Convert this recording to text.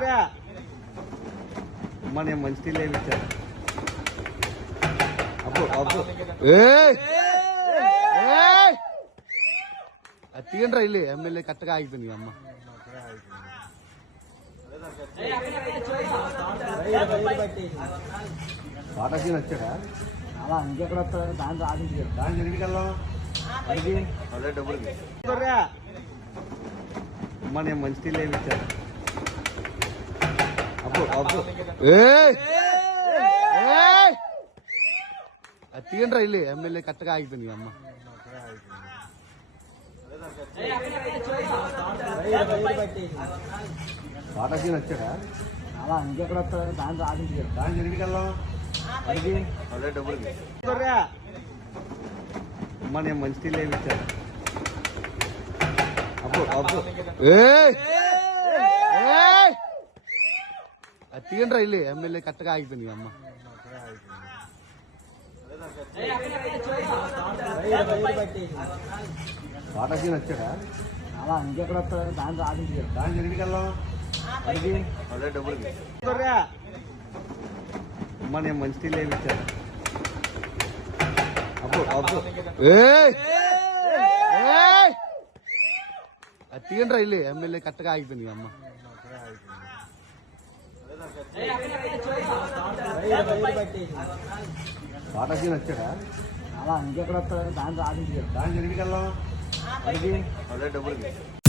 గొర్రె అమ్మ నేను మంచి టీలు వేయించాను. అప్పు అప్పు ఏయ్! ఏయ్! అది తీయండి ఇల్లు. ఎమ్మెల్యే కరెక్ట్గా ఆగిపోయింది అమ్మ. పాట సీన్ వచ్చాడా? అలా ఇంకెక్కడ వస్తారు దాని రాజు దాని ఇంటికి అదే డబ్బులు గొర్రె అమ్మ నేను మంచి టీలు తీయండి ఇల్లు. ఎమ్మెల్యే కరెక్ట్గా ఆగిపోయింది అమ్మ. పాట సీన్ వచ్చాడా? అలా ఇంకెక్కడ వస్తారు దాని రాజు దాని ఇంటికి వెళ్దాం. అదే డబ్బులు. అమ్మ నేను మంచి టీలు వేయించాను అప్పు అప్పు ఏయ్! అది తీయండి ఇల్లు ఎమ్మెల్యే కరెక్ట్గా ఆగిపోయింది అమ్మ పాట సీన్ వచ్చాడా అలా ఇంకెక్కడ వస్తారు దాని రాజు దాని ఇంటికి వెళ్దాం అడిగి అదే డబ్బులు గొర్రె అమ్మ నేను మంచి టీలు వేయించాను అప్పు అప్పు ఏయ్! ఏయ్! అది తీయండి ఇల్లు ఎమ్మెల్యే కరెక్ట్గా ఆగిపోయింది అమ్మ సీన్ వచ్చాడా అలా ఇంకెక్కడ వస్తారు దాని రాజు దాని ఇంటికి వెళ్దాం? అడిగి అదే డబ్బులు